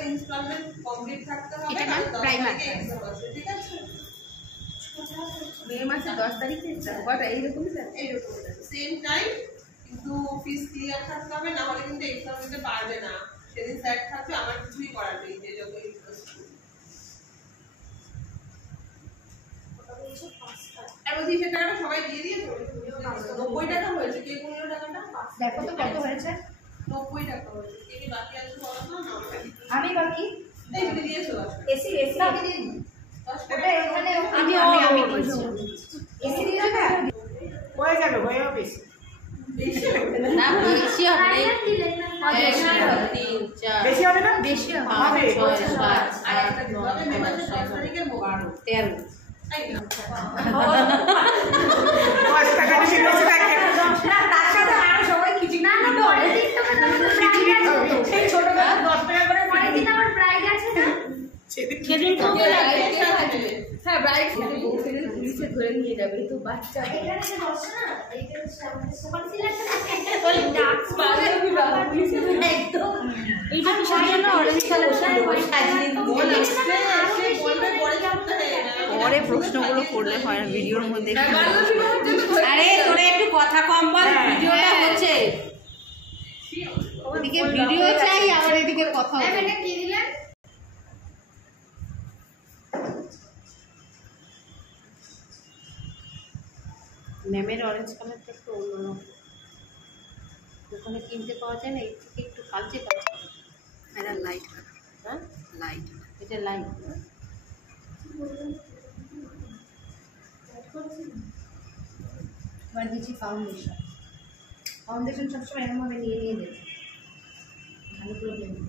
করে instalment complete থাকতে হবে। এটা ম্যাম প্রাইমার, ঠিক আছে। মে মাসে 10 তারিখে কটা এইরকমই এইরকম সেম টাইম, কিন্তু ফিস ক্লিয়ার থাকতে হবে, না হলে কিন্তু এক্সাম দিতে পারবে না। সেদিন স্যার থাকবে, আমার কিছুই করার নেই, যে যত ইন্টারেস্ট। আর ওই 30 টাকাটা সবাই দিয়ে দিয়েছে, 90 টাকা হয়েছে। কে 15 টাকাটা দেখো তো কত হয়েছে। 90 টাকা হয়েছে। কে কি বাকি আছে বলো তো? না আমি বাকি এই দিয়েছো এসি বাকি দিন। ওটা এখানে আমি দিয়েছি এসি দিয়ে না হয়ে গেল, হয়ে বেশি না বেশি হবে। 1 2 3 4 বেশি হবে না, বেশি হবে 6 7 আর একটা দিবে মে মাসের 10 তারিখে 12 13 এই না 10 টাকা বেশি বেশি থাকে না, তার সাথে আরো সবাই কিছু না না পরে দিন তো সেই ছোটবেলা 10 টাকা করে পরে দিন আমার প্রাইজ আছে না সেদিন তো হ্যাঁ ব্রাইড সেদিন পুলিশে ধরে নিয়ে যাবে তো বাচ্চা এখানে যে বসে না এইটা হচ্ছে আমাদের সুপার সিলেক্ট একটা বলে ডাক্স পাওয়া পুলিশে ধরে একদম এইটা কিসের জন্য অরেঞ্জ কালার শাড়ি সাজিয়ে বলে সে বলবে পরে যাবে পরে প্রশ্নগুলো করলে হয় না ভিডিওর মধ্যে। আরে তোরে একটু কথা কম বল, ভিডিওটা হচ্ছে ওদিকে ভিডিও চাই আবার এদিকে কথা হবে। এটা কি দিলেন? ম্যামের অরেঞ্জ কালারটা একটু অন্যরকম, ওখানে কিনতে পাওয়া যায় না, এর থেকে একটু কালচে কালচে। এটা লাইট কালার, হ্যাঁ লাইট, এটা লাইট। এবার দিচ্ছি ফাউন্ডেশন। ফাউন্ডেশন সবসময় এরকমভাবে নিয়ে নিয়ে দেবে, ভালো করে দেবে।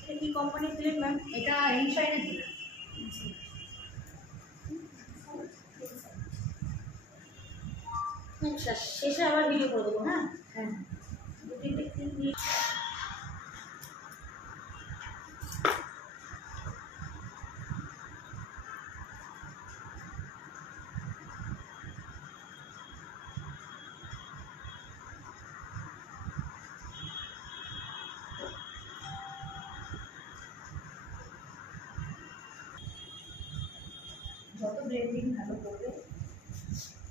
এটা কি কোম্পানির দিলেন ম্যাম? এটা ইনশাইনের দিলাম। শেষে আবার ভিডিও করে দেবো। হ্যাঁ হ্যাঁ যত ব্রেন্ডিং ভালো করবে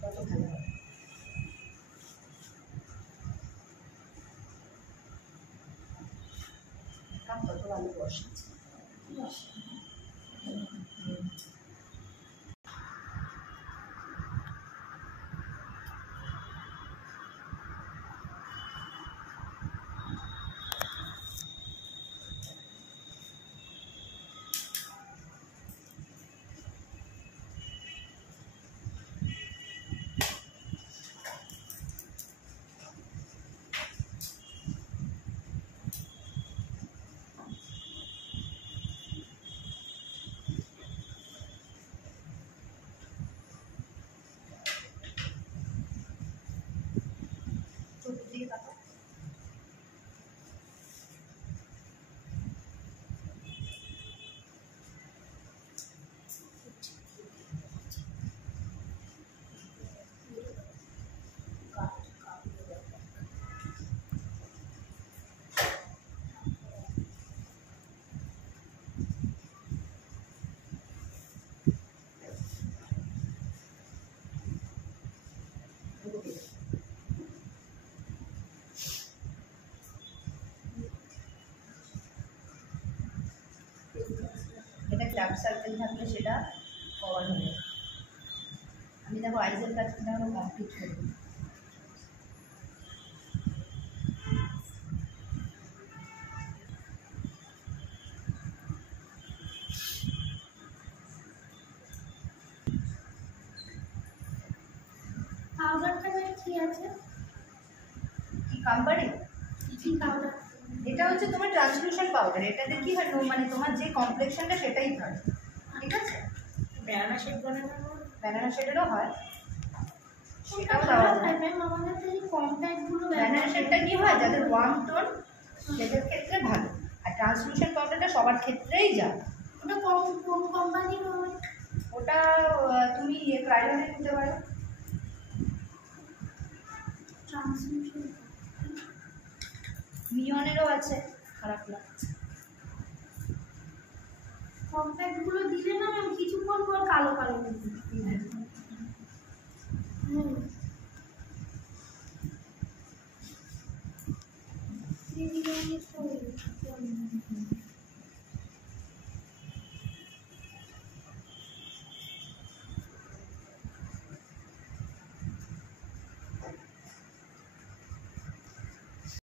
তত ভালো হবে। কাম তত ভালো বসে এটা ক্লাব সার্কেল থাকলে সেটা কভার হবে। আমি দেখো আইসের কাজটা আমরা কমপ্লিট করি। পাউডারটা কি আছে? কি কোম্পানি? কি পাউডার? এটা হচ্ছে তোমার ট্রান্সলুশন পাউডার। এটাতে কি হয় মানে তোমার যে কমপ্লেক্সনটা সেটাই থাকে, ঠিক আছে? ব্যানানা শেড বানানো, ব্যানানা শেডেরও হয়, সেটাও দেওয়া যায়। ম্যাম আমাদের এই কম্প্যাক্টগুলো ব্যানানা শেডটা কি হয় যাদের ওয়ার্ম টোন সেটার ক্ষেত্রে ভালো, আর ট্রান্সলুশন পাউডারটা সবার ক্ষেত্রেই যায়। ওটা কোন কোম্পানির? ওটা তুমি ক্রাইলনের নিতে পারো। ট্রান্সমিশন মিয়নেরও আছে, খারাপ না। করবো আর কালো কালো করবো। হুম।